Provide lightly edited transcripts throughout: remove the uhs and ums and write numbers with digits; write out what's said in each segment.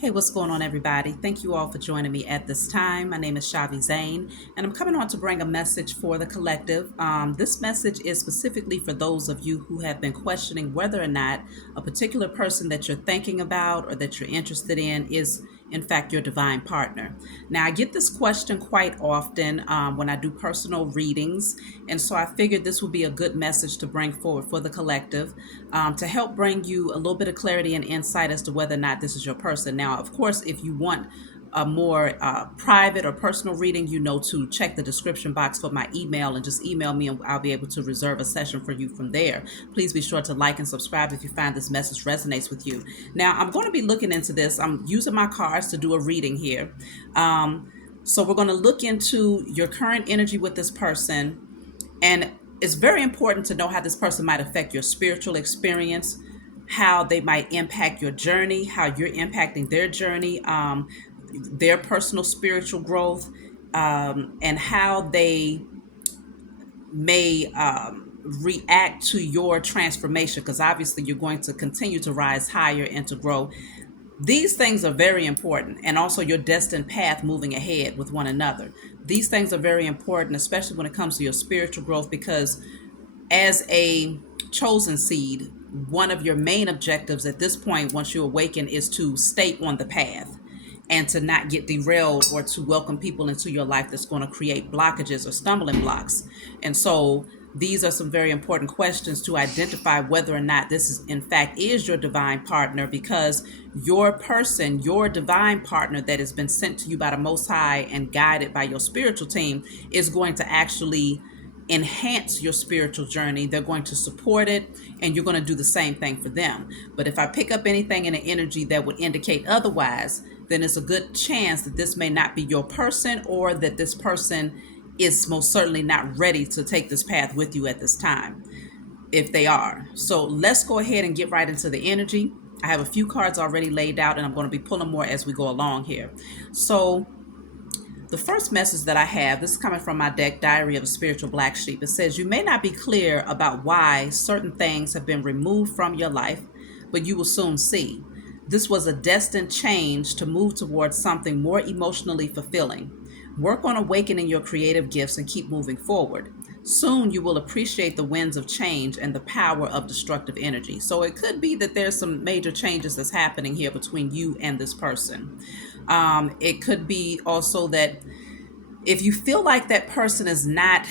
Hey, what's going on, everybody? Thank you all for joining me at this time. My name is Shavi Zane, and I'm coming on to bring a message for the collective. This message is specifically for those of you who have been questioning whether or not a particular person that you're thinking about or that you're interested in is, in fact, your divine partner. Now, I get this question quite often when I do personal readings, and so I figured this would be a good message to bring forward for the collective to help bring you a little bit of clarity and insight as to whether or not this is your person. Now, of course, if you want a more private or personal reading, to check the description box for my email and just email me and I'll be able to reserve a session for you from there. Please be sure to like and subscribe if you find this message resonates with you. Now, I'm going to be looking into this. I'm using my cards to do a reading here. So we're going to look into your current energy with this person, and it's very important to know how this person might affect your spiritual experience, how they might impact your journey, how you're impacting their journey, their personal spiritual growth, and how they may react to your transformation, because obviously you're going to continue to rise higher and to grow. These things are very important, and also your destined path moving ahead with one another. These things are very important, especially when it comes to your spiritual growth, because as a chosen seed, one of your main objectives at this point, once you awaken, is to stay on the path and to not get derailed or to welcome people into your life that's going to create blockages or stumbling blocks. And so these are some very important questions to identify whether or not this is in fact is your divine partner, because your person, your divine partner that has been sent to you by the Most High and guided by your spiritual team, is going to actually enhance your spiritual journey. They're going to support it, and you're going to do the same thing for them. But if I pick up anything in the energy that would indicate otherwise, then it's a good chance that this may not be your person, or that this person is most certainly not ready to take this path with you at this time, if they are. So let's go ahead and get right into the energy. I have a few cards already laid out, and I'm going to be pulling more as we go along here. So the first message that I have, this is coming from my deck, Diary of a Spiritual Black Sheep. It says, you may not be clear about why certain things have been removed from your life, but you will soon see. This was a destined change to move towards something more emotionally fulfilling. Work on awakening your creative gifts and keep moving forward. Soon you will appreciate the winds of change and the power of destructive energy. So it could be that there's some major changes that's happening here between you and this person. It could be also that if you feel like that person is not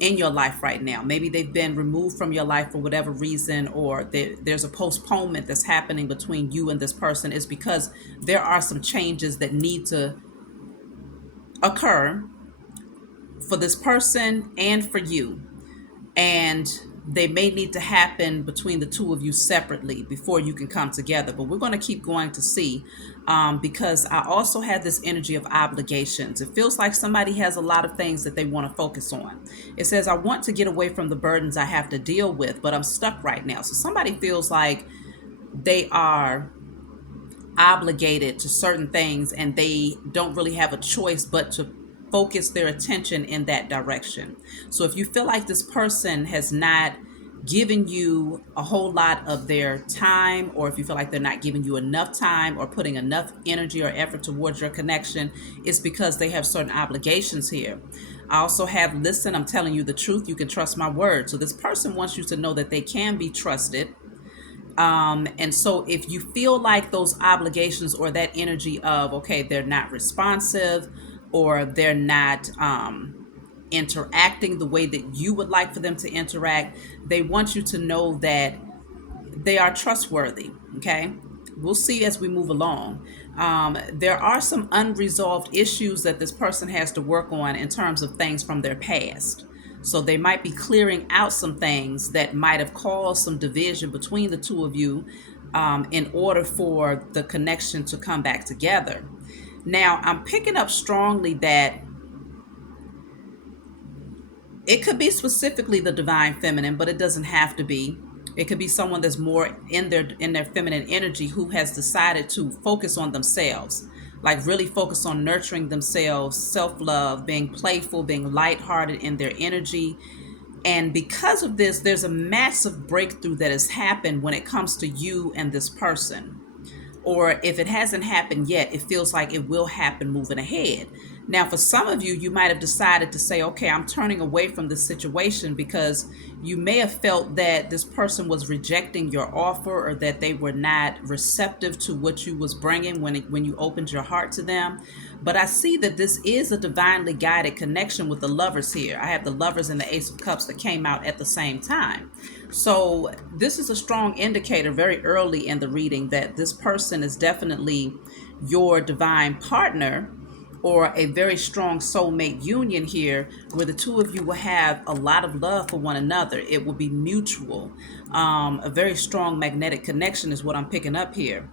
in your life right now, maybe they've been removed from your life for whatever reason, or there's a postponement that's happening between you and this person, is because there are some changes that need to occur for this person and for you. And they may need to happen between the two of you separately before you can come together. But we're going to keep going to see, because I also have this energy of obligations. It feels like somebody has a lot of things that they want to focus on. It says, I want to get away from the burdens I have to deal with, but I'm stuck right now. So somebody feels like they are obligated to certain things and they don't really have a choice but to focus their attention in that direction. So if you feel like this person has not given you a whole lot of their time, or if you feel like they're not giving you enough time or putting enough energy or effort towards your connection, it's because they have certain obligations here. I also have, listen, I'm telling you the truth, you can trust my word. So this person wants you to know that they can be trusted. And so if you feel like those obligations or that energy of, okay, they're not responsive, or they're not interacting the way that you would like for them to interact, they want you to know that they are trustworthy. Okay, we'll see as we move along. There are some unresolved issues that this person has to work on in terms of things from their past. So they might be clearing out some things that might have caused some division between the two of you, in order for the connection to come back together. Now, I'm picking up strongly that it could be specifically the divine feminine, but it doesn't have to be. It could be someone that's more in their feminine energy, who has decided to focus on themselves, like really focus on nurturing themselves, self-love, being playful, being lighthearted in their energy. And because of this, there's a massive breakthrough that has happened when it comes to you and this person. or if it hasn't happened yet, it feels like it will happen moving ahead. Now, for some of you, you might have decided to say, okay, I'm turning away from this situation because you may have felt that this person was rejecting your offer, or that they were not receptive to what you was bringing when you opened your heart to them. But I see that this is a divinely guided connection with the lovers here. I have the lovers and the Ace of Cups that came out at the same time. So this is a strong indicator very early in the reading that this person is definitely your divine partner, or a very strong soulmate union here, where the two of you will have a lot of love for one another. It will be mutual. A very strong magnetic connection is what I'm picking up here.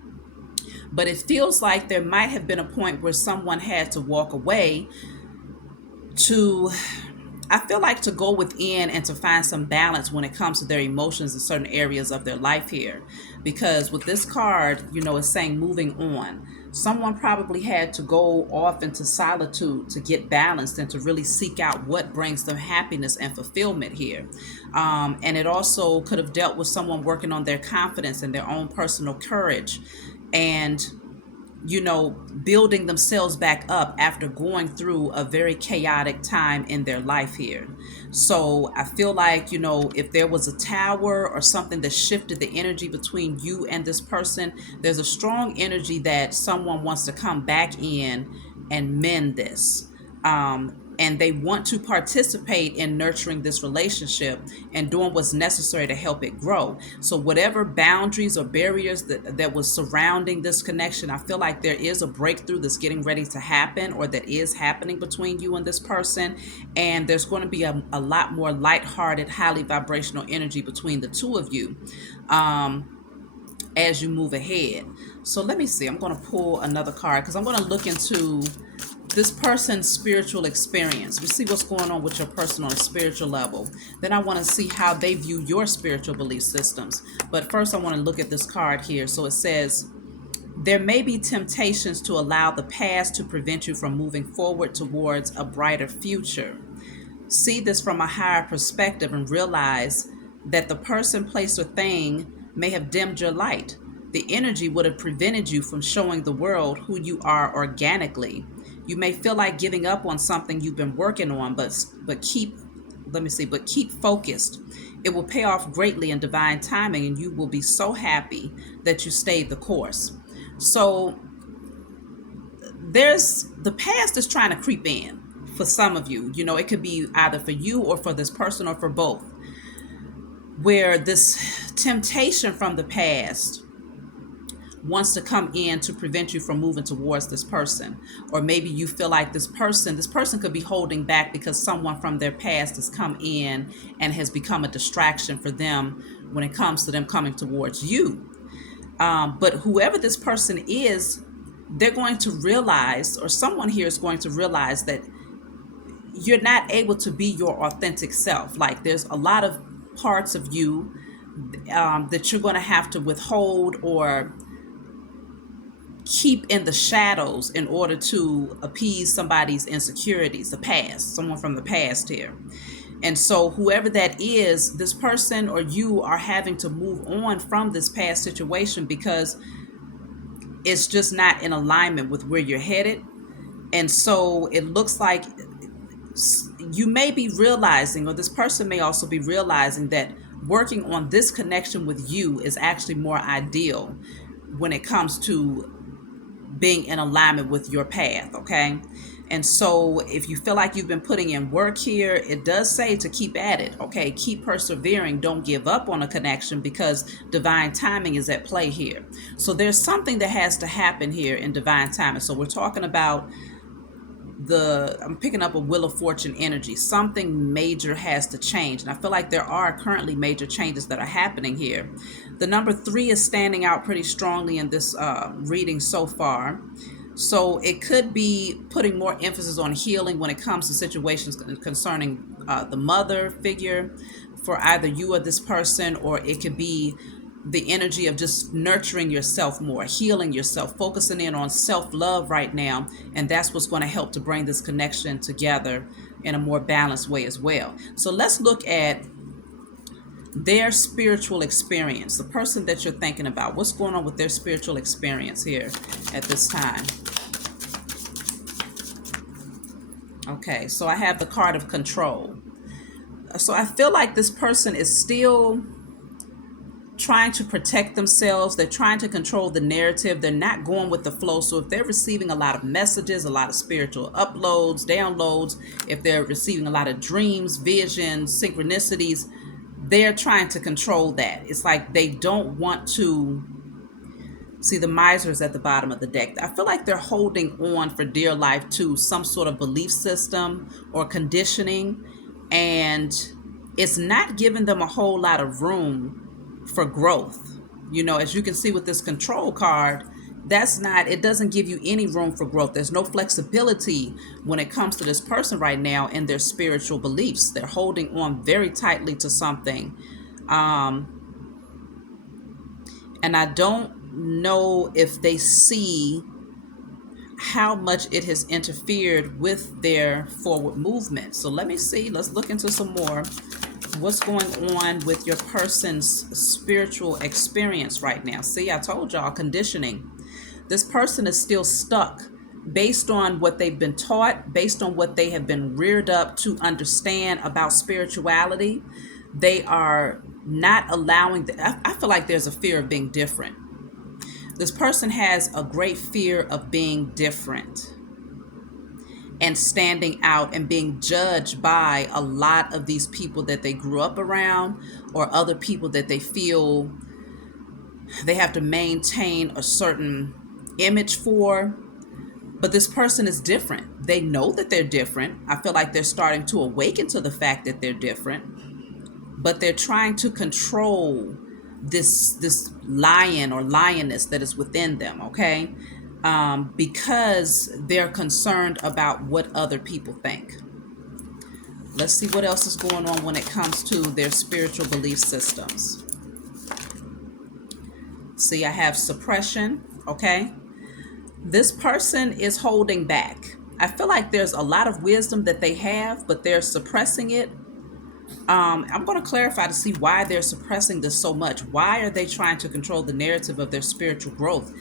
But it feels like there might have been a point where someone had to walk away to, I feel like, to go within and to find some balance when it comes to their emotions in certain areas of their life here. Because with this card, it's saying moving on. Someone probably had to go off into solitude to get balanced and to really seek out what brings them happiness and fulfillment here. And it also could have dealt with someone working on their confidence and their own personal courage, and building themselves back up after going through a very chaotic time in their life here. So I feel like, if there was a tower or something that shifted the energy between you and this person, there's a strong energy that someone wants to come back in and mend this. And they want to participate in nurturing this relationship and doing what's necessary to help it grow. So whatever boundaries or barriers that was surrounding this connection, I feel like there is a breakthrough that's getting ready to happen, or that is happening between you and this person. And there's going to be a lot more lighthearted, highly vibrational energy between the two of you as you move ahead. So let me see. I'm going to pull another card because I'm going to look into this person's spiritual experience. We see what's going on with your person on a spiritual level. Then I want to see how they view your spiritual belief systems. But first I want to look at this card here. So it says, there may be temptations to allow the past to prevent you from moving forward towards a brighter future. See this from a higher perspective and realize that the person, place, or thing may have dimmed your light. The energy would have prevented you from showing the world who you are organically. You may feel like giving up on something you've been working on, but keep focused. It will pay off greatly in divine timing, and you will be so happy that you stayed the course. So the past is trying to creep in for some of you. It could be either for you or for this person or for both, where this temptation from the past wants to come in to prevent you from moving towards this person. Or maybe you feel like this person could be holding back because someone from their past has come in and has become a distraction for them when it comes to them coming towards you. But whoever this person is, they're going to realize, or someone here is going to realize, that you're not able to be your authentic self. Like, there's a lot of parts of you that you're going to have to withhold or keep in the shadows in order to appease somebody's insecurities, the past, someone from the past here. And so whoever that is, this person or you are having to move on from this past situation because it's just not in alignment with where you're headed. And so it looks like you may be realizing, or this person may also be realizing, that working on this connection with you is actually more ideal when it comes to being in alignment with your path, okay? And so if you feel like you've been putting in work here, it does say to keep at it, okay? Keep persevering. Don't give up on a connection because divine timing is at play here. So there's something that has to happen here in divine timing. So we're talking about I'm picking up a Wheel of Fortune energy. Something major has to change. And I feel like there are currently major changes that are happening here. The number 3 is standing out pretty strongly in this reading so far. So it could be putting more emphasis on healing when it comes to situations concerning the mother figure for either you or this person, or it could be the energy of just nurturing yourself more, healing yourself, focusing in on self-love right now. And that's what's going to help to bring this connection together in a more balanced way as well. So let's look at their spiritual experience, the person that you're thinking about, what's going on with their spiritual experience here at this time? Okay, so I have the card of control. So I feel like this person is still trying to protect themselves. They're trying to control the narrative. They're not going with the flow. So if they're receiving a lot of messages, a lot of spiritual uploads, downloads, if they're receiving a lot of dreams, visions, synchronicities, they're trying to control that. It's like they don't want to see the misers at the bottom of the deck. I feel like they're holding on for dear life to some sort of belief system or conditioning, and it's not giving them a whole lot of room for growth. You know, as you can see with this control card, it doesn't give you any room for growth. There's no flexibility when it comes to this person right now in their spiritual beliefs. They're holding on very tightly to something. And I don't know if they see how much it has interfered with their forward movement. So let me see. Let's look into some more. What's going on with your person's spiritual experience right now? See, I told y'all, conditioning. This person is still stuck based on what they've been taught, based on what they have been reared up to understand about spirituality. They are not allowing I feel like there's a fear of being different. This person has a great fear of being different and standing out and being judged by a lot of these people that they grew up around, or other people that they feel they have to maintain a certain image for. But this person is different. They know that they're different. I feel like they're starting to awaken to the fact that they're different, but they're trying to control this lion or lioness that is within them, okay? Because they're concerned about what other people think. Let's see what else is going on when it comes to their spiritual belief systems. See, I have suppression, okay? This person is holding back. I feel like there's a lot of wisdom that they have, but they're suppressing it. I'm going to clarify to see why they're suppressing this so much. Why are they trying to control the narrative of their spiritual growth?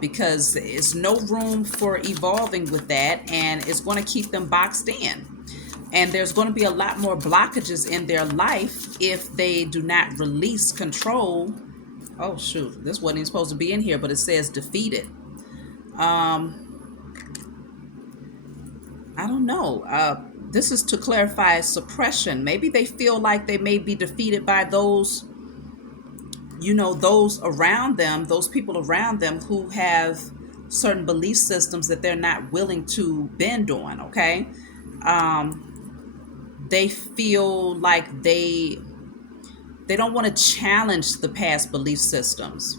Because it's no room for evolving with that, and it's going to keep them boxed in. And there's going to be a lot more blockages in their life if they do not release control. Oh, shoot. This wasn't even supposed to be in here, but it says defeated. I don't know. This is to clarify suppression. Maybe they feel like they may be defeated by those, those around them, those people around them who have certain belief systems that they're not willing to bend on, okay? They feel like they don't want to challenge the past belief systems.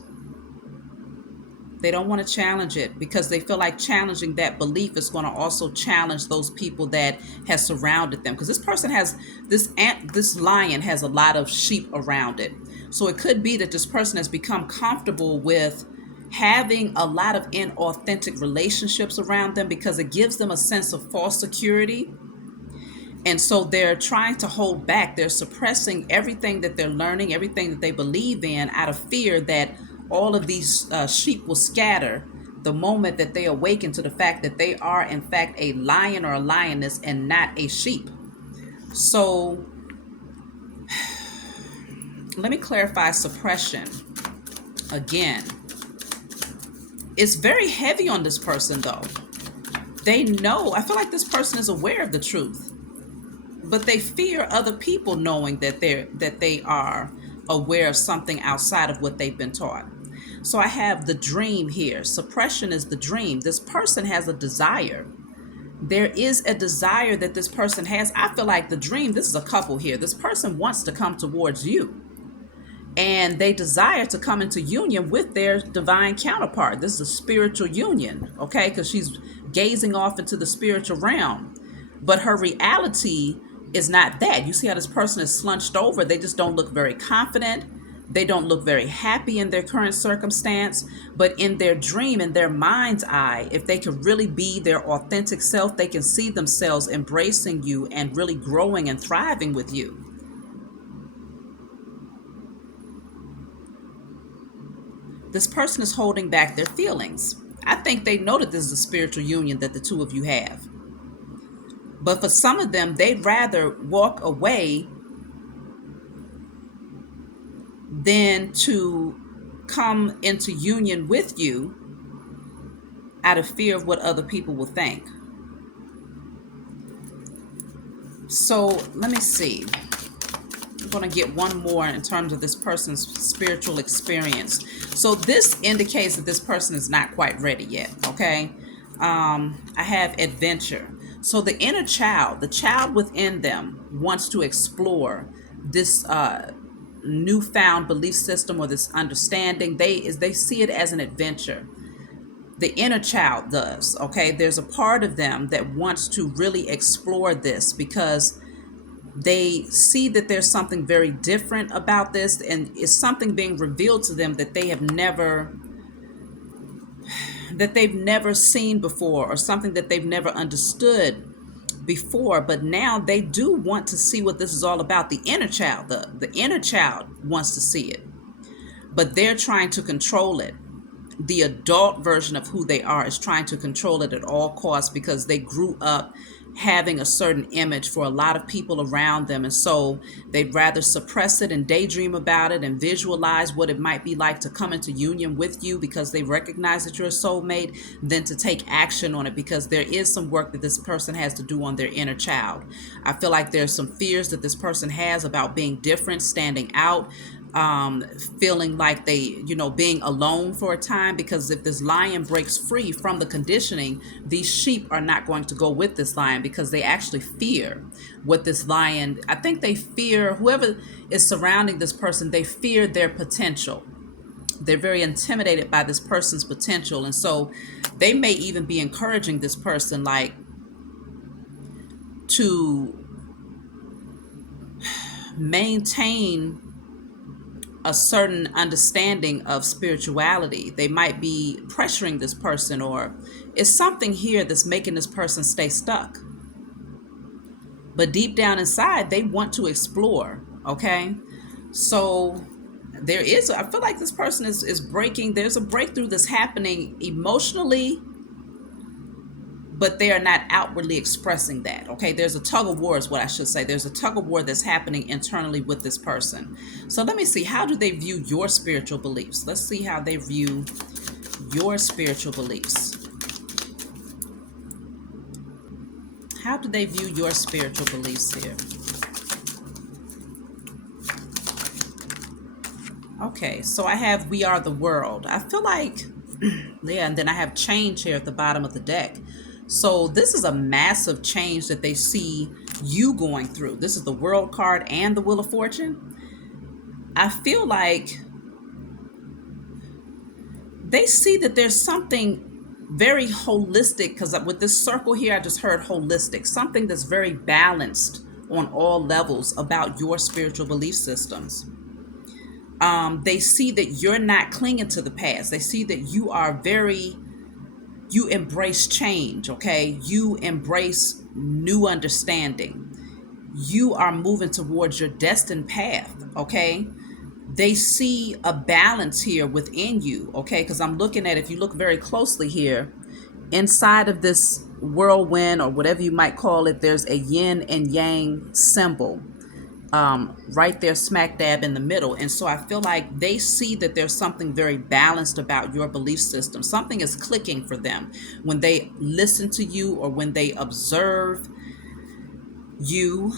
They don't want to challenge it because they feel like challenging that belief is going to also challenge those people that has surrounded them. Because this person has this lion has a lot of sheep around it. So it could be that this person has become comfortable with having a lot of inauthentic relationships around them because it gives them a sense of false security. And so they're trying to hold back. They're suppressing everything that they're learning, everything that they believe in, out of fear that all of these sheep will scatter the moment that they awaken to the fact that they are in fact a lion or a lioness and not a sheep. So let me clarify suppression again. It's very heavy on this person though. They know, I feel like this person is aware of the truth, but they fear other people knowing that they are aware of something outside of what they've been taught. So I have the dream here. Suppression is the dream. This person has a desire. There is a desire that this person has. I feel like the dream, this is a couple here. This person wants to come towards you, and they desire to come into union with their divine counterpart. This is a spiritual union, okay? Because she's gazing off into the spiritual realm, but her reality is not that. You see how this person is slunched over. They just don't look very confident. They don't look very happy in their current circumstance, but in their dream, in their mind's eye, if they could really be their authentic self, they can see themselves embracing you and really growing and thriving with you. This person is holding back their feelings. I think they know that this is a spiritual union that the two of you have. But for some of them, they'd rather walk away than to come into union with you out of fear of what other people will think. So let me see. I'm going to get one more in terms of this person's spiritual experience. So this indicates that this person is not quite ready yet, okay? I have adventure. So the inner child, the child within them wants to explore this newfound belief system or this understanding. They see it as an adventure. The inner child does, okay? There's a part of them that wants to really explore this because they see that there's something very different about this, and it's something being revealed to them that they've never seen before, or something that they've never understood before. But now they do want to see what this is all about. The inner child, the inner child wants to see it, but they're trying to control it. The adult version of who they are is trying to control it at all costs because they grew up having a certain image for a lot of people around them, and so they'd rather suppress it and daydream about it and visualize what it might be like to come into union with you because they recognize that you're a soulmate, than to take action on it, because there is some work that this person has to do on their inner child. I feel like there's some fears that this person has about being different, standing out, feeling like they, being alone for a time, because if this lion breaks free from the conditioning, these sheep are not going to go with this lion because they actually fear what this lion, I think they fear whoever is surrounding this person, they fear their potential. They're very intimidated by this person's potential. And so they may even be encouraging this person, like, to maintain a certain understanding of spirituality. They might be pressuring this person, or it's something here that's making this person stay stuck. But deep down inside, they want to explore, okay? So I feel like this person is breaking, there's a breakthrough that's happening emotionally, but they are not outwardly expressing that, okay? There's a tug of war is what I should say. There's a tug of war that's happening internally with this person. So let me see, how do they view your spiritual beliefs? Let's see how they view your spiritual beliefs. How do they view your spiritual beliefs here? Okay, so I have we are the world. I feel like, yeah, and then I have change here at the bottom of the deck. So this is a massive change that they see you going through. This is the World card and the Wheel of Fortune. I feel like they see that there's something very holistic, because with this circle here, I just heard holistic, something that's very balanced on all levels about your spiritual belief systems. They see that you're not clinging to the past. They see that you embrace change, okay? You embrace new understanding. You are moving towards your destined path, okay? They see a balance here within you, okay? Because I'm looking at, if you look very closely here, inside of this whirlwind, or whatever you might call it, there's a yin and yang symbol. Right there smack dab in the middle. And so I feel like they see that there's something very balanced about your belief system. Something is clicking for them when they listen to you, or when they observe you.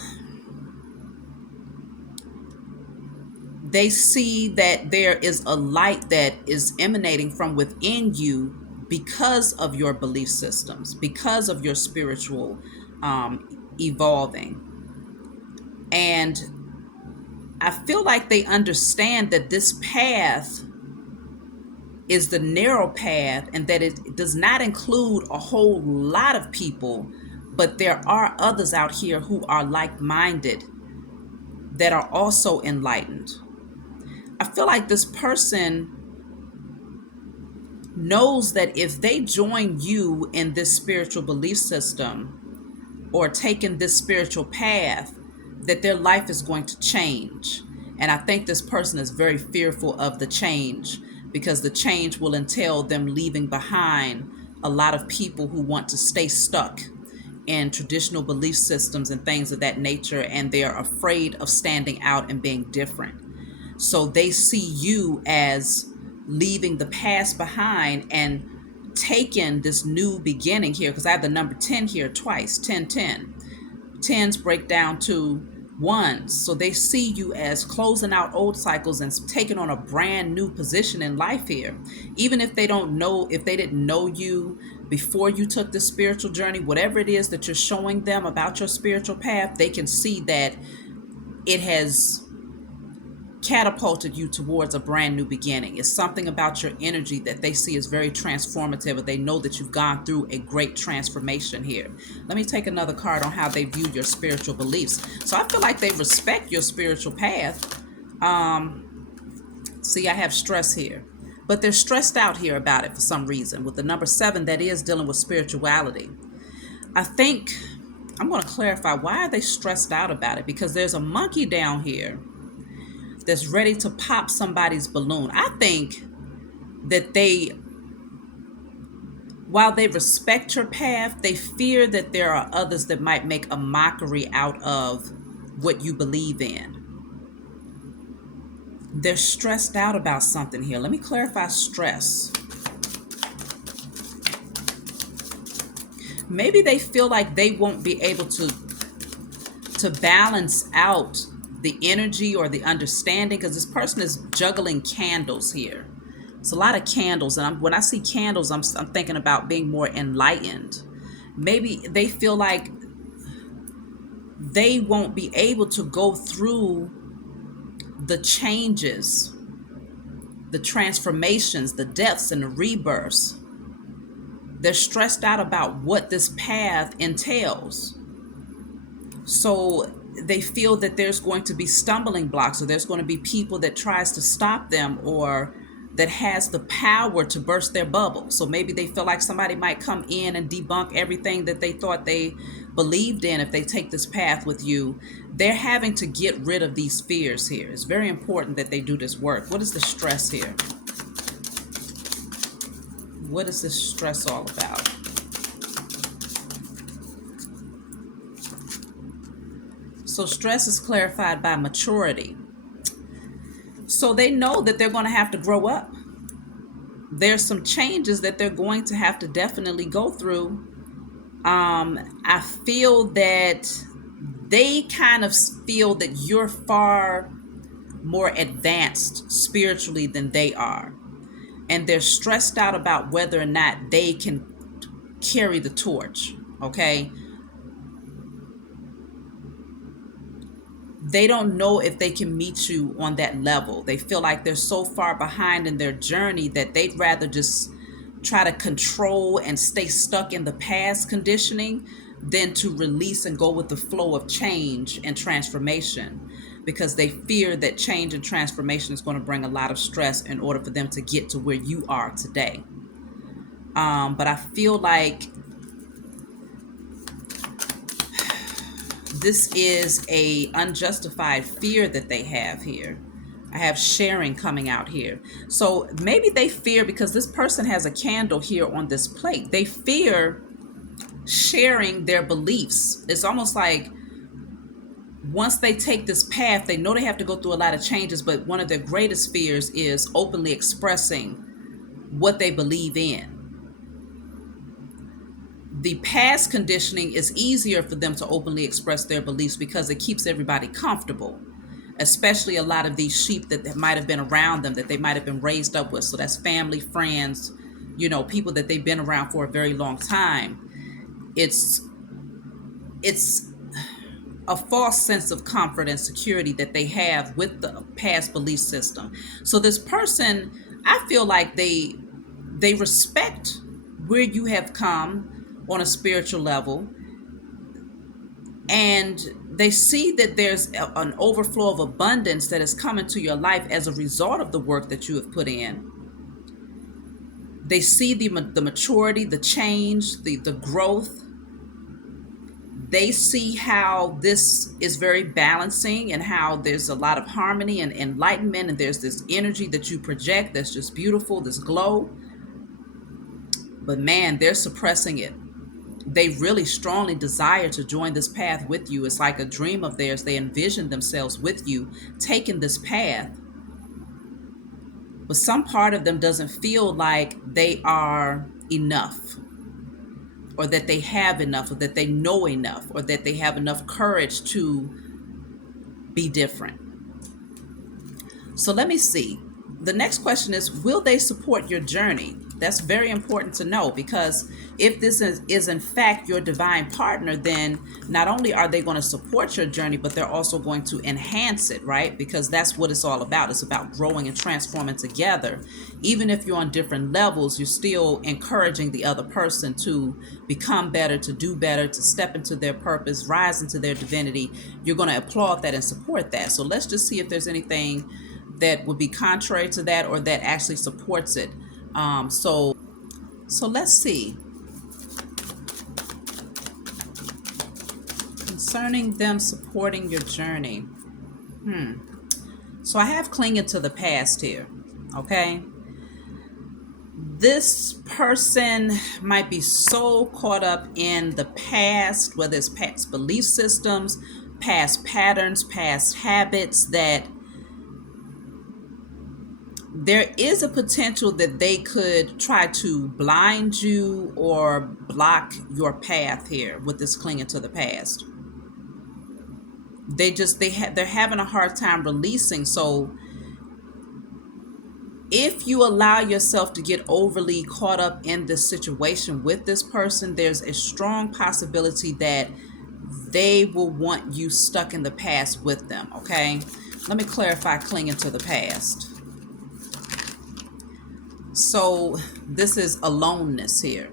They see that there is a light that is emanating from within you because of your belief systems, because of your spiritual evolving. And I feel like they understand that this path is the narrow path, and that it does not include a whole lot of people, but there are others out here who are like-minded, that are also enlightened. I feel like this person knows that if they join you in this spiritual belief system, or taking this spiritual path, that their life is going to change. And I think this person is very fearful of the change because the change will entail them leaving behind a lot of people who want to stay stuck in traditional belief systems and things of that nature, and they're afraid of standing out and being different. So they see you as leaving the past behind and taking this new beginning here, because I have the number 10 here twice, 10, 10. Tens break down to ones. So they see you as closing out old cycles and taking on a brand new position in life here. Even if they don't know, if they didn't know you before you took this spiritual journey, whatever it is that you're showing them about your spiritual path, they can see that it has catapulted you towards a brand new beginning. It's something about your energy that they see as very transformative, or they know that you've gone through a great transformation here. Let me take another card on how they view your spiritual beliefs. So I feel like they respect your spiritual path. See, I have stress here, but they're stressed out here about it for some reason. With the number 7, that is dealing with spirituality. I think I'm going to clarify, why are they stressed out about it? Because there's a monkey down here that's ready to pop somebody's balloon. I think that while they respect your path, they fear that there are others that might make a mockery out of what you believe in. They're stressed out about something here. Let me clarify stress. Maybe they feel like they won't be able to balance out the energy or the understanding, because this person is juggling candles here. It's a lot of candles, and when I see candles, I'm thinking about being more enlightened. Maybe they feel like they won't be able to go through the changes, the transformations, the deaths, and the rebirths. They're stressed out about what this path entails. So they feel that there's going to be stumbling blocks, or there's going to be people that tries to stop them, or that has the power to burst their bubble. So maybe they feel like somebody might come in and debunk everything that they thought they believed in if they take this path with you. They're having to get rid of these fears here. It's very important that they do this work. What is the stress here? What is this stress all about? So stress is clarified by maturity. So they know that they're going to have to grow up. There's some changes that they're going to have to definitely go through. I feel that they kind of feel that you're far more advanced spiritually than they are. And they're stressed out about whether or not they can carry the torch, okay? They don't know if they can meet you on that level. They feel like they're so far behind in their journey that they'd rather just try to control and stay stuck in the past conditioning than to release and go with the flow of change and transformation, because they fear that change and transformation is going to bring a lot of stress in order for them to get to where you are today. But I feel like this is a unjustified fear that they have here. I have sharing coming out here. So maybe they fear, because this person has a candle here on this plate, they fear sharing their beliefs. It's almost like once they take this path, they know they have to go through a lot of changes, but one of their greatest fears is openly expressing what they believe in. The past conditioning is easier for them to openly express their beliefs because it keeps everybody comfortable, especially a lot of these sheep that might have been around them, that they might have been raised up with. So that's family, friends, people that they've been around for a very long time. It's a false sense of comfort and security that they have with the past belief system. So this person, I feel like they respect where you have come on a spiritual level, and they see that there's an overflow of abundance that has come into your life as a result of the work that you have put in. They see the maturity, the change, the growth. They see how this is very balancing and how there's a lot of harmony and enlightenment, and there's this energy that you project that's just beautiful, this glow. But man, they're suppressing it. They really strongly desire to join this path with you. It's like a dream of theirs. They envision themselves with you taking this path. But some part of them doesn't feel like they are enough, or that they have enough, or that they know enough, or that they have enough courage to be different. So let me see. The next question is, will they support your journey? That's very important to know, because if this is in fact your divine partner, then not only are they going to support your journey, but they're also going to enhance it, right? Because that's what it's all about. It's about growing and transforming together. Even if you're on different levels, you're still encouraging the other person to become better, to do better, to step into their purpose, rise into their divinity. You're going to applaud that and support that. So let's just see if there's anything that would be contrary to that or that actually supports it. So let's see. Concerning them supporting your journey. So I have clinging to the past here. Okay. This person might be so caught up in the past, whether it's past belief systems, past patterns, past habits, that there is a potential that they could try to blind you or block your path here with this clinging to the past. They're having a hard time releasing. So if you allow yourself to get overly caught up in this situation with this person, there's a strong possibility that they will want you stuck in the past with them. Okay, let me clarify clinging to the past. So this is aloneness here.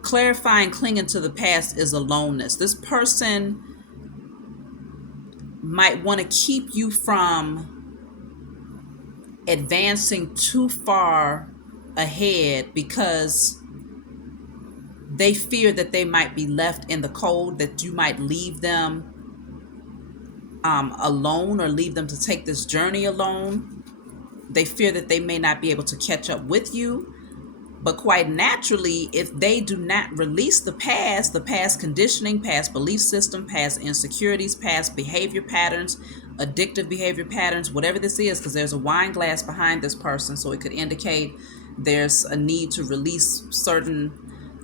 Clarifying clinging to the past is aloneness. This person might want to keep you from advancing too far ahead because they fear that they might be left in the cold, that you might leave them alone or leave them to take this journey alone. They fear that they may not be able to catch up with you. But quite naturally, if they do not release the past conditioning, past belief system, past insecurities, past behavior patterns, addictive behavior patterns, whatever this is, because there's a wine glass behind this person, so it could indicate there's a need to release certain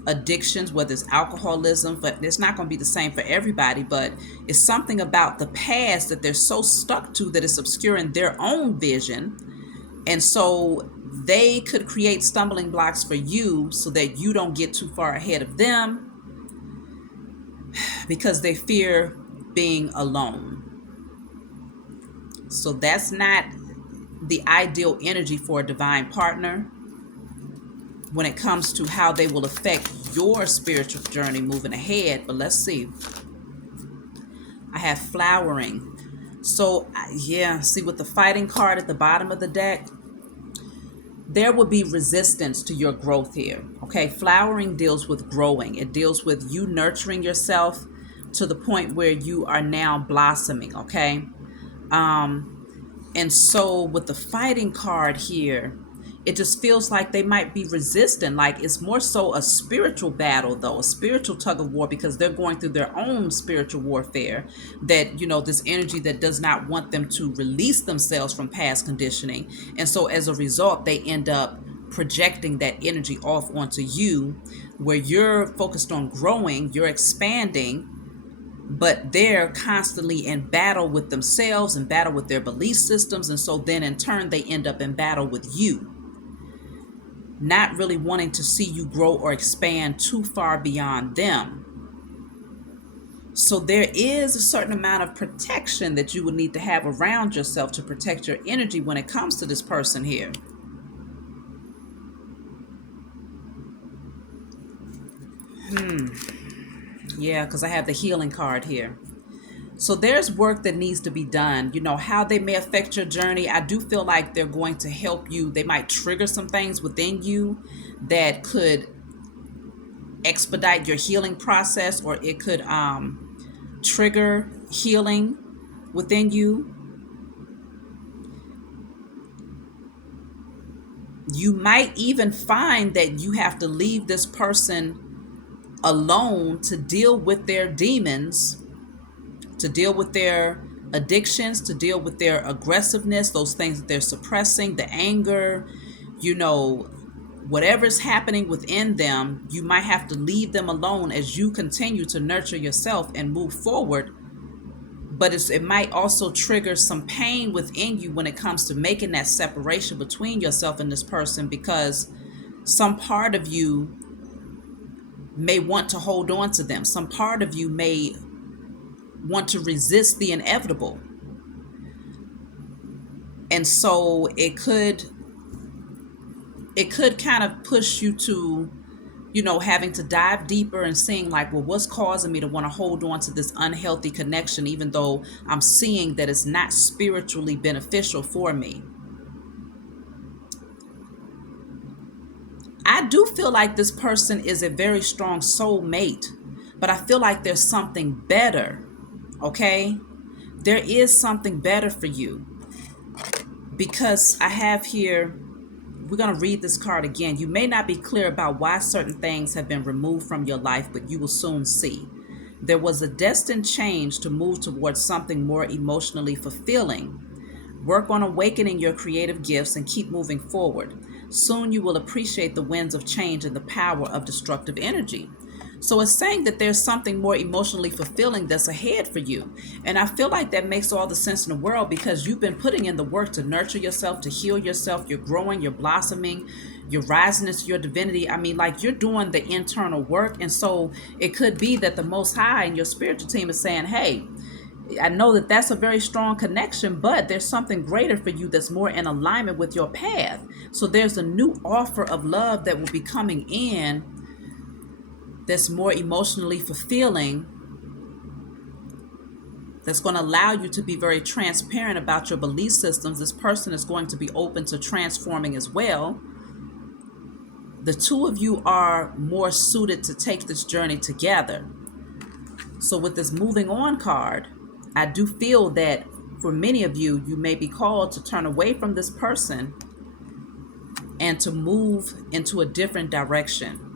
addictions, whether it's alcoholism, but it's not going to be the same for everybody. But it's something about the past that they're so stuck to that it's obscuring their own vision. And so they could create stumbling blocks for you so that you don't get too far ahead of them because they fear being alone. So that's not the ideal energy for a divine partner when it comes to how they will affect your spiritual journey moving ahead. But let's see. I have flowering. So yeah, see, with the fighting card at the bottom of the deck, there will be resistance to your growth here. Okay, flowering deals with growing. It deals with you nurturing yourself to the point where you are now blossoming. Okay, and so with the fighting card here, it just feels like they might be resistant. Like it's more so a spiritual battle, though, a spiritual tug of war, because they're going through their own spiritual warfare. That, you know, this energy that does not want them to release themselves from past conditioning. And so as a result, they end up projecting that energy off onto you, where you're focused on growing, you're expanding, but they're constantly in battle with themselves, in battle with their belief systems. And so then in turn, they end up in battle with you, not really wanting to see you grow or expand too far beyond them. So there is a certain amount of protection that you would need to have around yourself to protect your energy when it comes to this person here. Yeah, because I have the healing card here. So there's work that needs to be done. How they may affect your journey. I do feel like they're going to help you. They might trigger some things within you that could expedite your healing process, or it could trigger healing within you. You might even find that you have to leave this person alone to deal with their demons, to deal with their addictions, to deal with their aggressiveness, those things that they're suppressing, the anger, you know, whatever's happening within them. You might have to leave them alone as you continue to nurture yourself and move forward. But it might also trigger some pain within you when it comes to making that separation between yourself and this person, because some part of you may want to hold on to them. Some part of you may want to resist the inevitable. And so it could kind of push you to, having to dive deeper and seeing like, well, what's causing me to want to hold on to this unhealthy connection, even though I'm seeing that it's not spiritually beneficial for me. I do feel like this person is a very strong soulmate, but I feel like there's something better, okay? There is something better for you, because I have here, we're going to read this card again. You may not be clear about why certain things have been removed from your life, but you will soon see. There was a destined change to move towards something more emotionally fulfilling. Work on awakening your creative gifts and keep moving forward. Soon you will appreciate the winds of change and the power of destructive energy. So it's saying that there's something more emotionally fulfilling that's ahead for you. And I feel like that makes all the sense in the world, because you've been putting in the work to nurture yourself, to heal yourself. You're growing, you're blossoming, you're rising into your divinity. I mean, like, you're doing the internal work. And so it could be that the Most High and your spiritual team is saying, hey, I know that that's a very strong connection, but there's something greater for you that's more in alignment with your path. So there's a new offer of love that will be coming in that's more emotionally fulfilling, that's going to allow you to be very transparent about your belief systems. This person is going to be open to transforming as well. The two of you are more suited to take this journey together. So with this moving on card, I do feel that for many of you, you may be called to turn away from this person and to move into a different direction.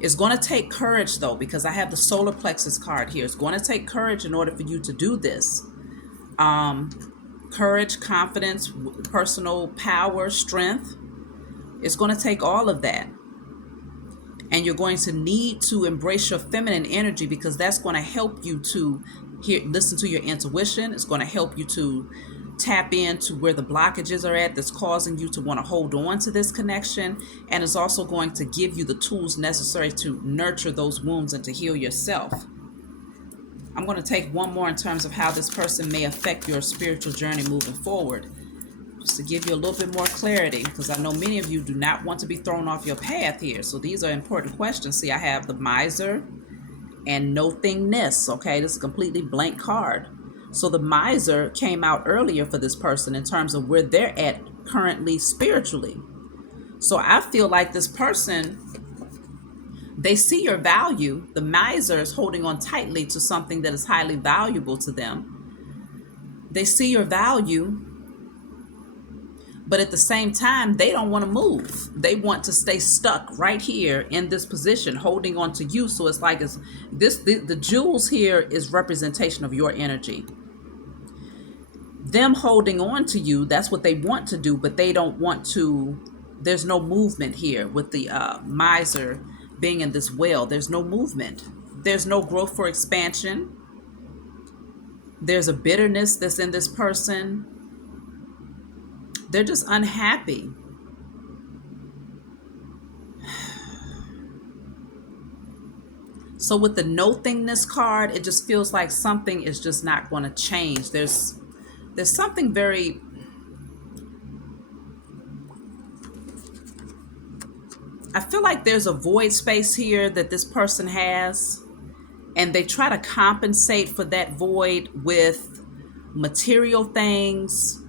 It's going to take courage, though, because I have the solar plexus card here. It's going to take courage in order for you to do this. Courage, confidence, personal power, strength. It's going to take all of that. And you're going to need to embrace your feminine energy, because that's going to help you to listen to your intuition. It's going to help you to tap into where the blockages are at that's causing you to want to hold on to this connection. And it's also going to give you the tools necessary to nurture those wounds and to heal yourself. I'm going to take one more in terms of how this person may affect your spiritual journey moving forward, just to give you a little bit more clarity, because I know many of you do not want to be thrown off your path here. So these are important questions. See, I have the miser and nothingness. Okay, this is a completely blank card. So the miser came out earlier for this person in terms of where they're at currently spiritually. So I feel like this person, they see your value. The miser is holding on tightly to something that is highly valuable to them. They see your value, but at the same time, they don't want to move. They want to stay stuck right here in this position, holding on to you. So it's like the jewels here is representation of your energy. Them holding on to you, that's what they want to do, but they don't want to. There's no movement here with the miser being in this well. There's no movement. There's no growth for expansion. There's a bitterness that's in this person. They're just unhappy. So with the nothingness card, it just feels like something is just not going to change. There's something very, I feel like there's a void space here that this person has. And they try to compensate for that void with material things,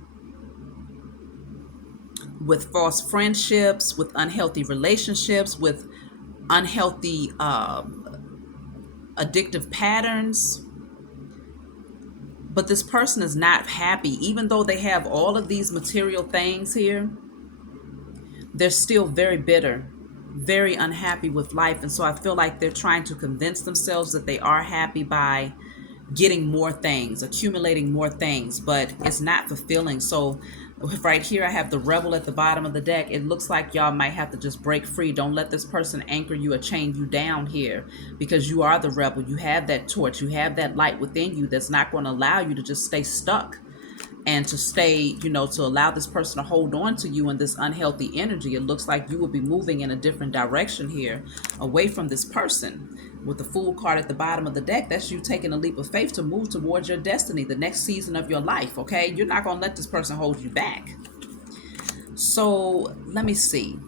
with false friendships, with unhealthy relationships, with unhealthy addictive patterns. But this person is not happy. Even though they have all of these material things here, they're still very bitter, very unhappy with life. And so I feel like they're trying to convince themselves that they are happy by getting more things, accumulating more things, but it's not fulfilling. So right here, I have the rebel at the bottom of the deck. It looks like y'all might have to just break free. Don't let this person anchor you or chain you down here, because you are the rebel. You have that torch. You have that light within you that's not going to allow you to just stay stuck and to stay, to allow this person to hold on to you in this unhealthy energy. It looks like you will be moving in a different direction here, away from this person. With the Fool card at the bottom of the deck, that's you taking a leap of faith to move towards your destiny, the next season of your life, okay? You're not going to let this person hold you back. So let me see.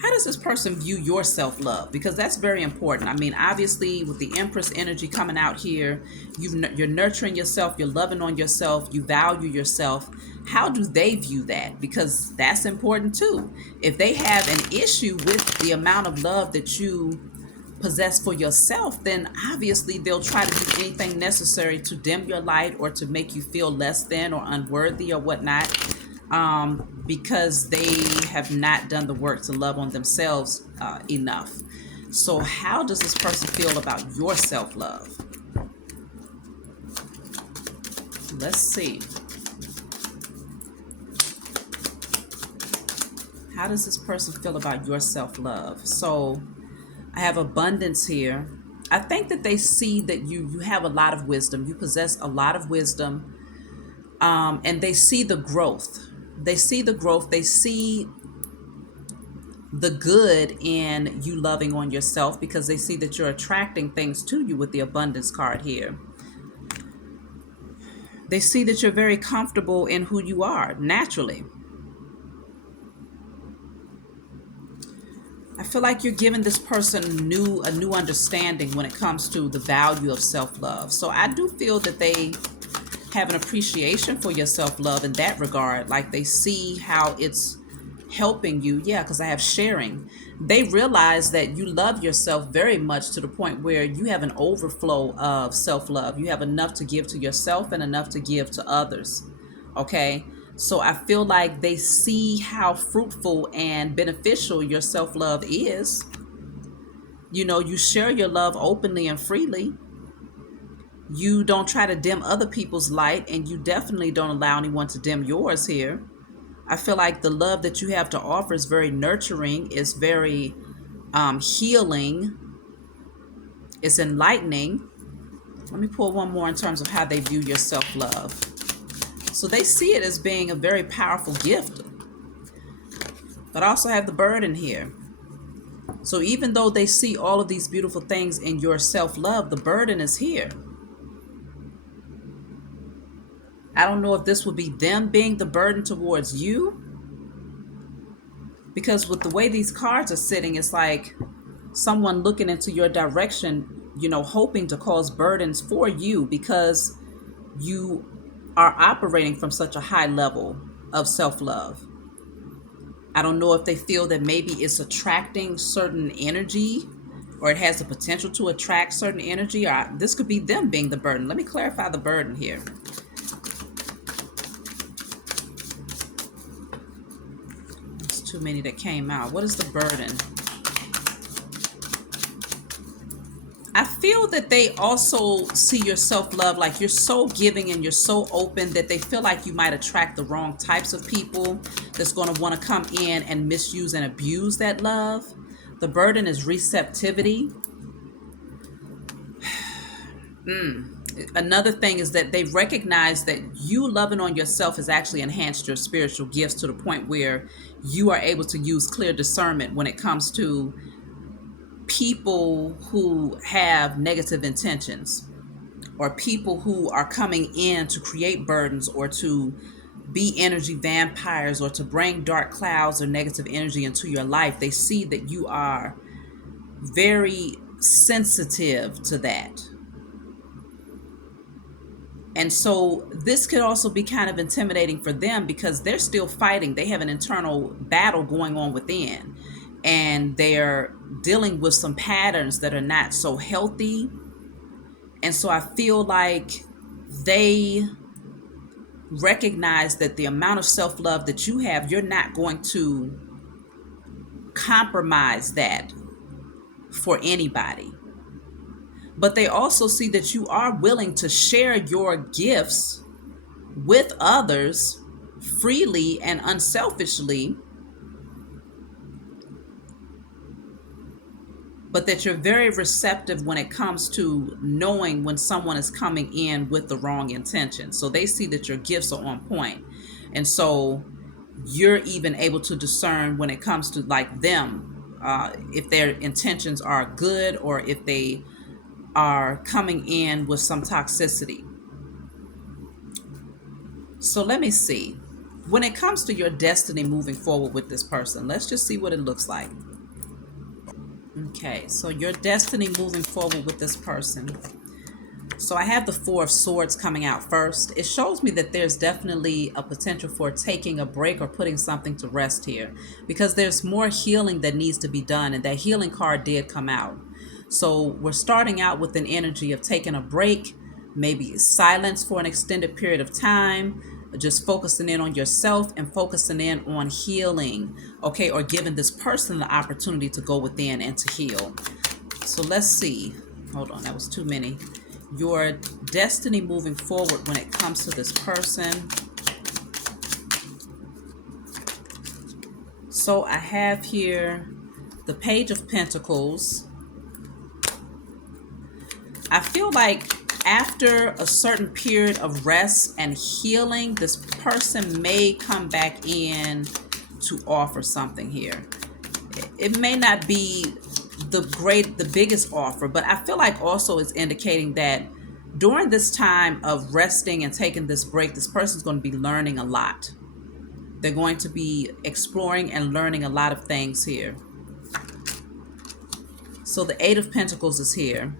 How does this person view your self-love? Because that's very important. I mean, obviously, with the Empress energy coming out here, you're nurturing yourself, you're loving on yourself, you value yourself. How do they view that? Because that's important too. If they have an issue with the amount of love that you possess for yourself, then obviously they'll try to do anything necessary to dim your light or to make you feel less than or unworthy or whatnot, because they have not done the work to love on themselves enough. So how does this person feel about your self-love? Let's see. How does this person feel about your self-love? So I have abundance here. I think that they see that you have a lot of wisdom. You possess a lot of wisdom, and they see the growth. They see the growth. They see the good in you loving on yourself, because they see that you're attracting things to you with the abundance card here. They see that you're very comfortable in who you are naturally. I feel like you're giving this person a new understanding when it comes to the value of self-love. So I do feel that they have an appreciation for your self-love in that regard. Like they see how it's helping you. Yeah, because I have sharing. They realize that you love yourself very much, to the point where you have an overflow of self-love. You have enough to give to yourself and enough to give to others. Okay? So I feel like they see how fruitful and beneficial your self-love is. You share your love openly and freely. You don't try to dim other people's light, and you definitely don't allow anyone to dim yours here. I feel like the love that you have to offer is very nurturing, is very healing, it's enlightening. Let me pull one more in terms of how they view your self-love. So they see it as being a very powerful gift. But I also have the burden here. So even though they see all of these beautiful things in your self-love, the burden is here. I don't know if this would be them being the burden towards you, because with the way these cards are sitting, it's like someone looking into your direction, hoping to cause burdens for you, because you are operating from such a high level of self-love. I don't know if they feel that maybe it's attracting certain energy, or it has the potential to attract certain energy, or this could be them being the burden. Let me clarify the burden here. Too many that came out. What is the burden? I feel that they also see your self-love like you're so giving and you're so open that they feel like you might attract the wrong types of people that's going to want to come in and misuse and abuse that love. The burden is receptivity. Another thing is that they recognize that you loving on yourself has actually enhanced your spiritual gifts, to the point where you are able to use clear discernment when it comes to people who have negative intentions, or people who are coming in to create burdens, or to be energy vampires, or to bring dark clouds or negative energy into your life. They see that you are very sensitive to that. And so this could also be kind of intimidating for them because they're still fighting. They have an internal battle going on within, and they're dealing with some patterns that are not so healthy. And so I feel like they recognize that the amount of self love that you have, you're not going to compromise that for anybody. But they also see that you are willing to share your gifts with others freely and unselfishly, but that you're very receptive when it comes to knowing when someone is coming in with the wrong intention. So they see that your gifts are on point. And so you're even able to discern when it comes to like them, if their intentions are good or if they are coming in with some toxicity. So let me see. When it comes to your destiny moving forward with this person, let's just see what it looks like. Okay, so your destiny moving forward with this person. So I have the Four of Swords coming out first. It shows me that there's definitely a potential for taking a break or putting something to rest here because there's more healing that needs to be done, and that healing card did come out. So we're starting out with an energy of taking a break, maybe silence for an extended period of time, just focusing in on yourself and focusing in on healing, okay, or giving this person the opportunity to go within and to heal. So let's see. Hold on, that was too many. Your destiny moving forward when it comes to this person. So I have here the Page of Pentacles. I feel like after a certain period of rest and healing, this person may come back in to offer something here. It may not be the biggest offer, but I feel like also it's indicating that during this time of resting and taking this break, this person's going to be learning a lot. They're going to be exploring and learning a lot of things here. So the Eight of Pentacles is here.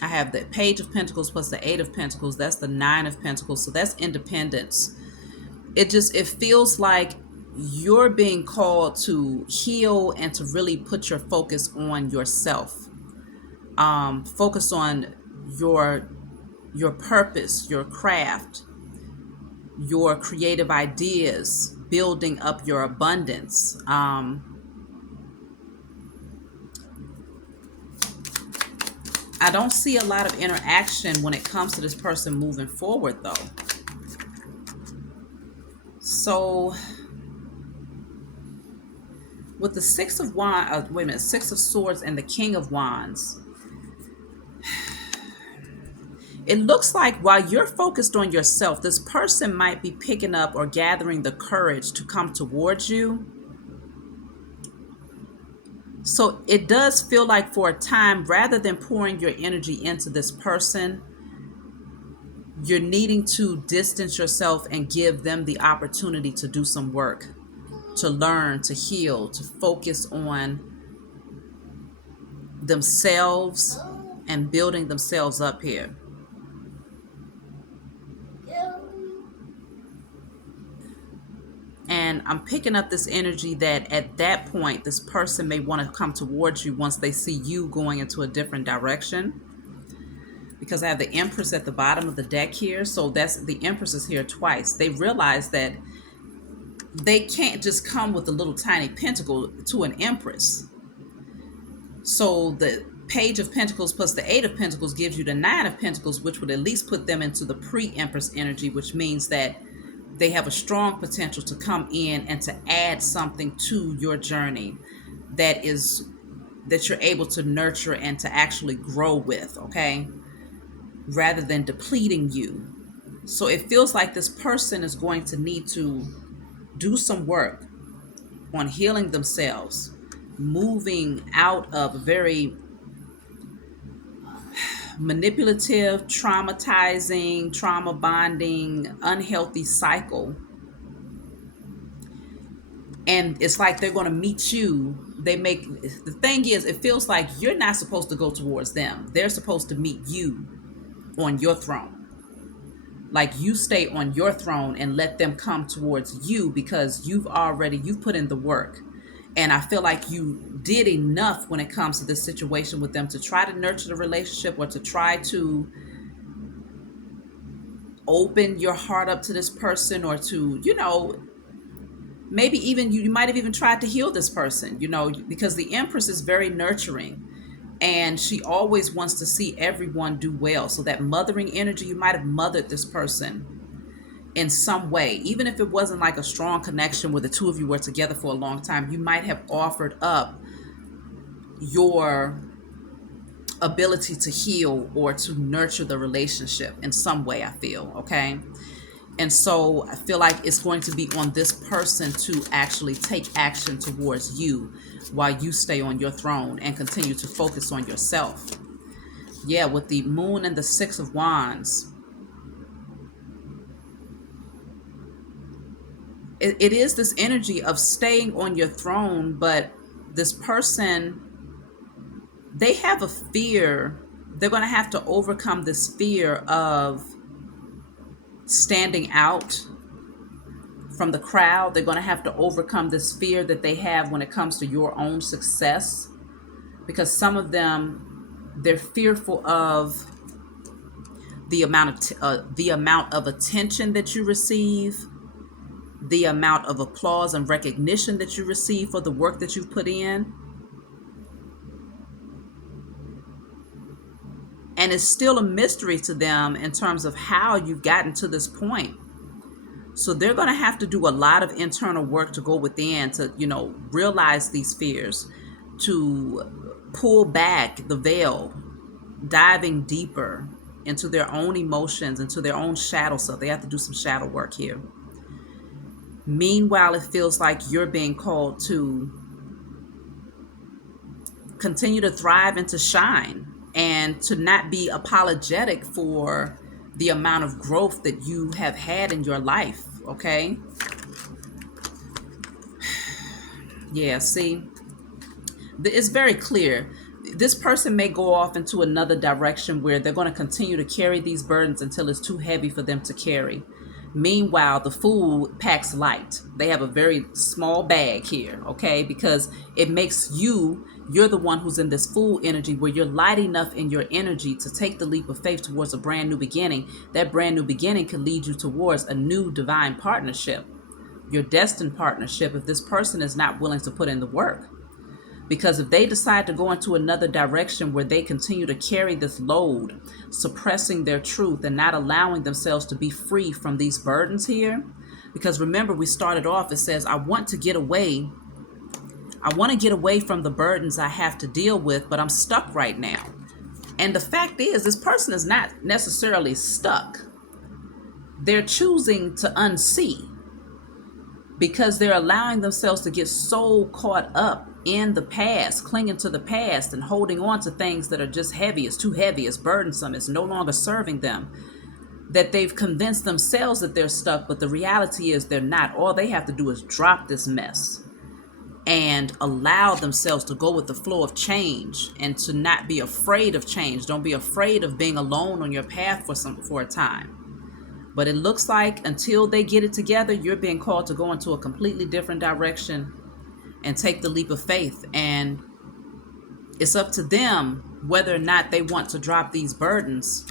I have the Page of Pentacles plus the Eight of Pentacles. That's the Nine of Pentacles. So that's independence. It feels like you're being called to heal and to really put your focus on yourself. Focus on your purpose, your craft, your creative ideas, building up your abundance. I don't see a lot of interaction when it comes to this person moving forward, though. So with the Six of Wands, Six of Swords and the King of Wands, it looks like while you're focused on yourself, this person might be picking up or gathering the courage to come towards you. So it does feel like for a time, rather than pouring your energy into this person, you're needing to distance yourself and give them the opportunity to do some work, to learn, to heal, to focus on themselves and building themselves up here. And I'm picking up this energy that at that point, this person may want to come towards you once they see you going into a different direction. Because I have the Empress at the bottom of the deck here. So that's the Empress is here twice. They realize that they can't just come with a little tiny pentacle to an Empress. So the Page of Pentacles plus the Eight of Pentacles gives you the Nine of Pentacles, which would at least put them into the pre-Empress energy, which means that they have a strong potential to come in and to add something to your journey that you're able to nurture and to actually grow with, okay? Rather than depleting you. So it feels like this person is going to need to do some work on healing themselves, moving out of a very manipulative, traumatizing, trauma bonding, unhealthy cycle, And it's like they're going to meet you. The thing is, it feels like you're not supposed to go towards them. They're supposed to meet you on your throne. Like, you stay on your throne and let them come towards you, because you've put in the work. And I feel like you did enough when it comes to this situation with them to try to nurture the relationship, or to try to open your heart up to this person, or to, maybe even you might have even tried to heal this person, because the Empress is very nurturing, and she always wants to see everyone do well. So that mothering energy, you might have mothered this person in some way, even if it wasn't like a strong connection where the two of you were together for a long time. You might have offered up your ability to heal or to nurture the relationship in some way, I feel. Okay. And so I feel like it's going to be on this person to actually take action towards you while you stay on your throne and continue to focus on yourself. Yeah, with the Moon and the Six of Wands, it is this energy of staying on your throne, but this person, they have a fear. They're going to have to overcome this fear of standing out from the crowd. They're going to have to overcome this fear that they have when it comes to your own success, because some of them, they're fearful of the amount of attention that you receive, the amount of applause and recognition that you receive for the work that you've put in. And it's still a mystery to them in terms of how you've gotten to this point. So they're going to have to do a lot of internal work to go within to, realize these fears, to pull back the veil, diving deeper into their own emotions, into their own shadow self. They have to do some shadow work here. Meanwhile, it feels like you're being called to continue to thrive and to shine, and to not be apologetic for the amount of growth that you have had in your life. Okay. Yeah, see, it's very clear. This person may go off into another direction where they're going to continue to carry these burdens until it's too heavy for them to carry. Meanwhile, the Fool packs light. They have a very small bag here, okay? Because it makes you're the one who's in this Fool energy, where you're light enough in your energy to take the leap of faith towards a brand new beginning. That brand new beginning could lead you towards a new divine partnership, your destined partnership, if this person is not willing to put in the work. Because if they decide to go into another direction where they continue to carry this load, suppressing their truth and not allowing themselves to be free from these burdens here. Because remember, we started off, it says, I want to get away from the burdens I have to deal with, but I'm stuck right now. And the fact is, this person is not necessarily stuck. They're choosing to unsee, because they're allowing themselves to get so caught up in the past, clinging to the past and holding on to things that are just heavy. It's too heavy, it's burdensome, it's no longer serving them, that they've convinced themselves that they're stuck. But the reality is they're not. All they have to do is drop this mess and allow themselves to go with the flow of change, and to not be afraid of change. Don't be afraid of being alone on your path for a time. But it looks like until they get it together, you're being called to go into a completely different direction and take the leap of faith. And it's up to them whether or not they want to drop these burdens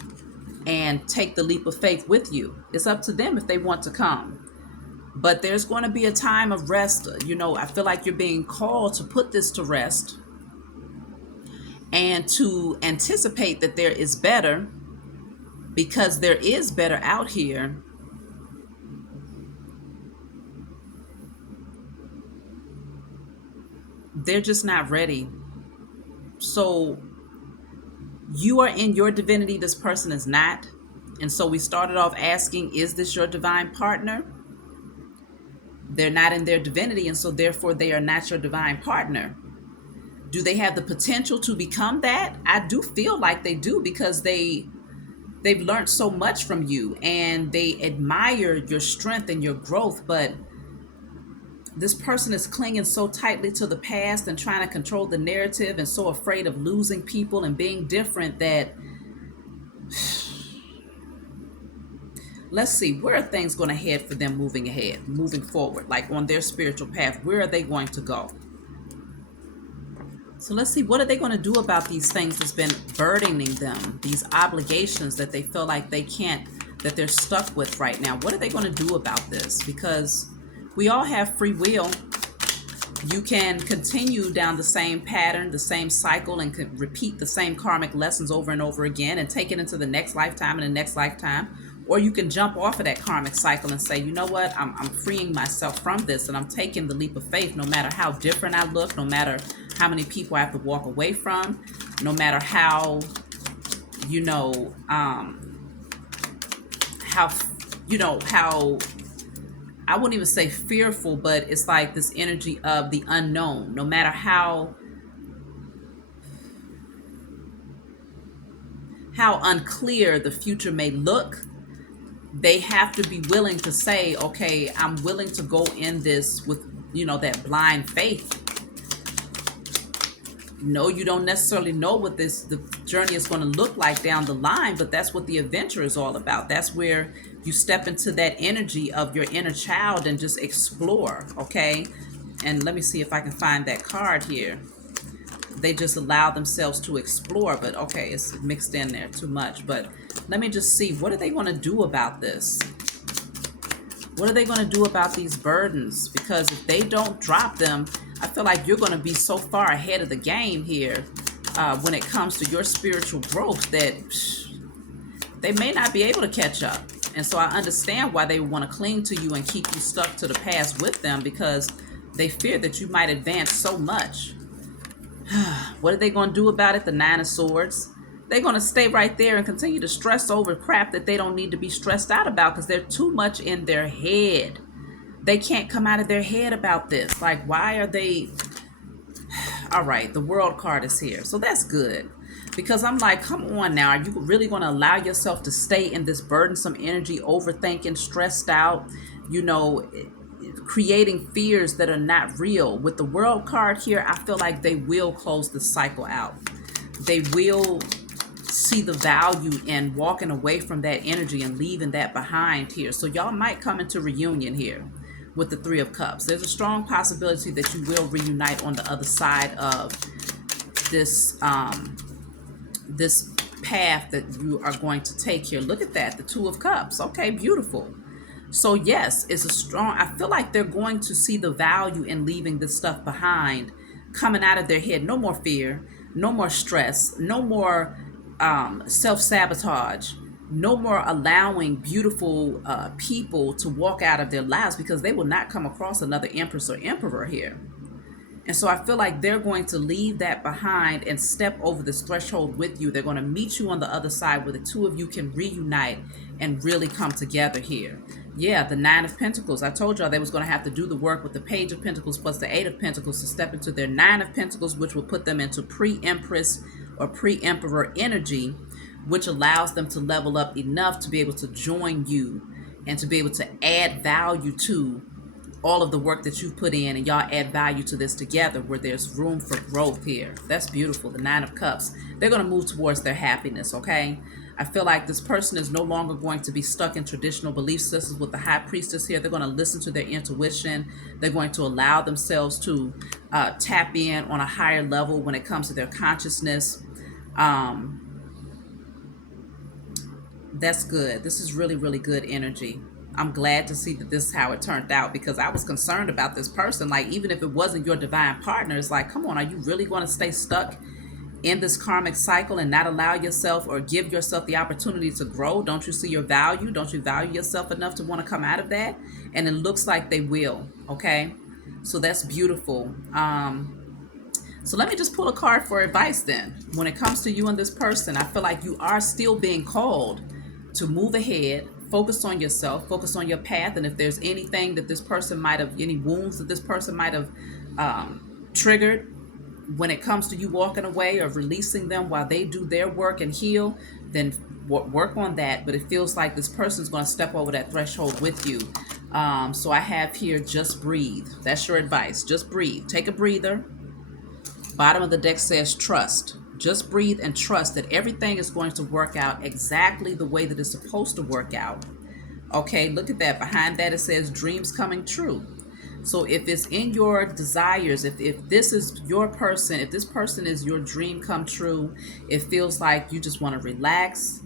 and take the leap of faith with you. It's up to them if they want to come. But there's going to be a time of rest. I feel like you're being called to put this to rest and to anticipate that there is better, because there is better out here. They're just not ready. So you are in your divinity, this person is not. And so we started off asking, is this your divine partner? They're not in their divinity, and so therefore they are not your divine partner. Do they have the potential to become that? I do feel like they do, because they've learned so much from you and they admire your strength and your growth. But This person is clinging so tightly to the past and trying to control the narrative and so afraid of losing people and being different that, let's see, where are things going to head for them moving forward, like on their spiritual path? Where are they going to go? So let's see, what are they going to do about these things that's been burdening them, these obligations that they feel like they can't, that they're stuck with right now? What are they going to do about this? Because we all have free will. You can continue down the same pattern, the same cycle, and can repeat the same karmic lessons over and over again and take it into the next lifetime and the next lifetime. Or you can jump off of that karmic cycle and say, you know what, I'm freeing myself from this and I'm taking the leap of faith, no matter how different I look, no matter how many people I have to walk away from, no matter how, how I wouldn't even say fearful, but it's like this energy of the unknown. No matter how unclear the future may look, they have to be willing to say, okay, I'm willing to go in this with, that blind faith. No, you don't necessarily know what the journey is going to look like down the line, but that's what the adventure is all about. That's where you step into that energy of your inner child and just explore, okay? And let me see if I can find that card here. They just allow themselves to explore, but okay, it's mixed in there too much. But let me just see, what are they going to do about this? What are they going to do about these burdens? Because if they don't drop them, I feel like you're going to be so far ahead of the game here when it comes to your spiritual growth that they may not be able to catch up. And so I understand why they want to cling to you and keep you stuck to the past with them, because they fear that you might advance so much. What are they going to do about it? The Nine of Swords. They're going to stay right there and continue to stress over crap that they don't need to be stressed out about because they're too much in their head. They can't come out of their head about this. Like, why are they... All right, the World card is here. So that's good. Because I'm like, come on now. Are you really going to allow yourself to stay in this burdensome energy, overthinking, stressed out, creating fears that are not real? With the World card here, I feel like they will close the cycle out. They will see the value in walking away from that energy and leaving that behind here. So y'all might come into reunion here with the Three of Cups. There's a strong possibility that you will reunite on the other side of this this path that you are going to take here. Look at that, the Two of Cups. Okay, beautiful. So yes, it's a strong, I feel like they're going to see the value in leaving this stuff behind, coming out of their head. No more fear, no more stress, no more self-sabotage, no more allowing beautiful people to walk out of their lives, because they will not come across another empress or emperor here. And so I feel like they're going to leave that behind and step over this threshold with you. They're going to meet you on the other side where the two of you can reunite and really come together here. Yeah, the Nine of Pentacles. I told y'all they was going to have to do the work with the Page of Pentacles plus the Eight of Pentacles to step into their Nine of Pentacles, which will put them into pre-empress or pre-emperor energy, which allows them to level up enough to be able to join you and to be able to add value to all of the work that you've put in, and y'all add value to this together where there's room for growth here. That's beautiful. The Nine of Cups. They're going to move towards their happiness, okay? I feel like this person is no longer going to be stuck in traditional belief systems with the High Priestess here. They're going to listen to their intuition. They're going to allow themselves to tap in on a higher level when it comes to their consciousness. That's good. This is really, really good energy. I'm glad to see that this is how it turned out, because I was concerned about this person. Like, even if it wasn't your divine partner, it's like, come on, are you really going to stay stuck in this karmic cycle and not allow yourself or give yourself the opportunity to grow? Don't you see your value? Don't you value yourself enough to want to come out of that? And it looks like they will. Okay, so that's beautiful. So let me just pull a card for advice then. When it comes to you and this person, I feel like you are still being called to move ahead. Focus on yourself, focus on your path. And if there's anything that this person might have, any wounds that this person might have triggered when it comes to you walking away or releasing them while they do their work and heal, then work on that. But it feels like this person's going to step over that threshold with you. So I have here, just breathe. That's your advice. Just breathe. Take a breather. Bottom of the deck says trust. Just breathe and trust that everything is going to work out exactly the way that it's supposed to work out. Okay, look at that. Behind that, it says dreams coming true. So if it's in your desires, if this is your person, if this person is your dream come true, it feels like you just want to relax,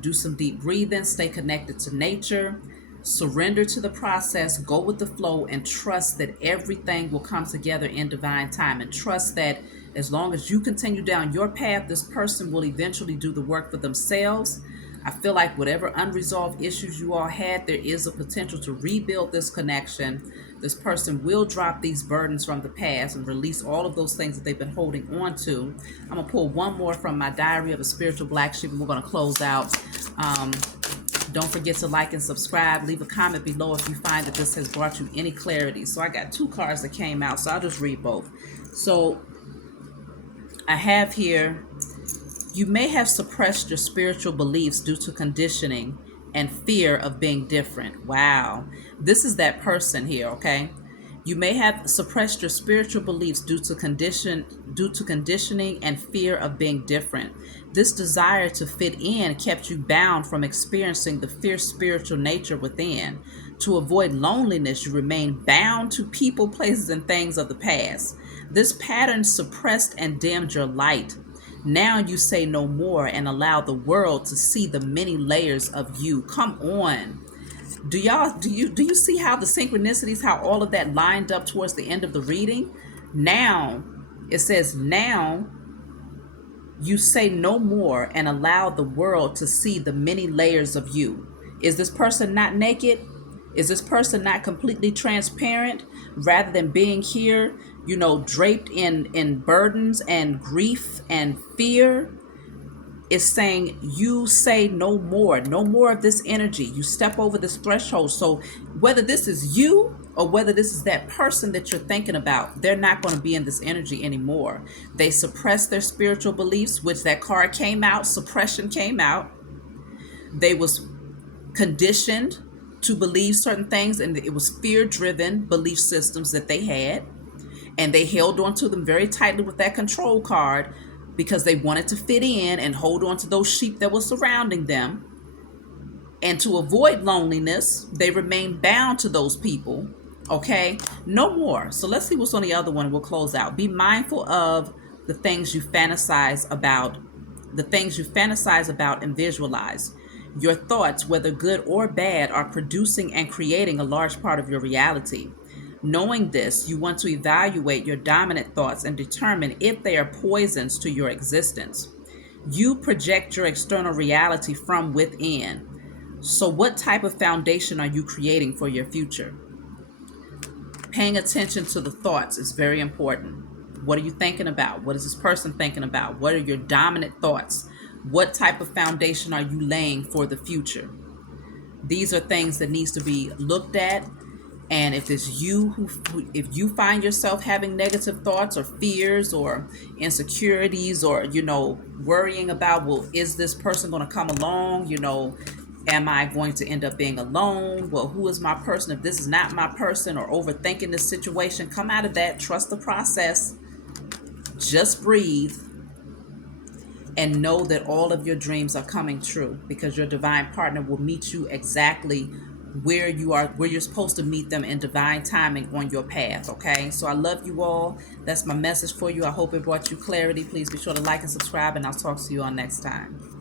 do some deep breathing, stay connected to nature, surrender to the process, go with the flow, and trust that everything will come together in divine time. And trust that as long as you continue down your path, this person will eventually do the work for themselves. I feel like whatever unresolved issues you all had, there is a potential to rebuild this connection. This person will drop these burdens from the past and release all of those things that they've been holding on to. I'm going to pull one more from my Diary of a Spiritual Black Sheep, and we're going to close out. Don't forget to like and subscribe. Leave a comment below if you find that this has brought you any clarity. So I got two cards that came out, so I'll just read both. So I have here, you may have suppressed your spiritual beliefs due to conditioning and fear of being different. Wow. This is that person here, okay? You may have suppressed your spiritual beliefs due to conditioning and fear of being different. This desire to fit in kept you bound from experiencing the fierce spiritual nature within. To avoid loneliness, you remain bound to people, places, and things of the past. This pattern suppressed and dimmed your light. Now you say no more and allow the world to see the many layers of you. Come on. Do you see how the synchronicities, how all of that lined up towards the end of the reading? Now, it says, now you say no more and allow the world to see the many layers of you. Is this person not naked? Is this person not completely transparent? Rather than being here, draped in burdens and grief and fear, is saying you say no more of this energy. You step over this threshold. So whether this is you or whether this is that person that you're thinking about, they're not going to be in this energy anymore. They suppress their spiritual beliefs, which that card came out, suppression came out. They was conditioned to believe certain things, and it was fear-driven belief systems that they had, and they held on to them very tightly with that control card because they wanted to fit in and hold on to those sheep that were surrounding them. And to avoid loneliness, they remained bound to those people. Okay, no more. So let's see what's on the other one. We'll close out. Be mindful of the things you fantasize about, and visualize. Your thoughts, whether good or bad, are producing and creating a large part of your reality. Knowing this, you want to evaluate your dominant thoughts and determine if they are poisons to your existence. You project your external reality from within. So what type of foundation are you creating for your future? Paying attention to the thoughts is very important. What are you thinking about? What is this person thinking about? What are your dominant thoughts? What type of foundation are you laying for the future? These are things that needs to be looked at. And if it's you if you find yourself having negative thoughts or fears or insecurities or, worrying about, well, is this person going to come along? Am I going to end up being alone? Well, who is my person? If this is not my person, or overthinking this situation, come out of that. Trust the process. Just breathe and know that all of your dreams are coming true, because your divine partner will meet you exactly where you're supposed to meet them in divine timing on your path. Okay, so I love you all. That's my message for you. I hope it brought you clarity. Please be sure to like and subscribe, and I'll talk to you on next time.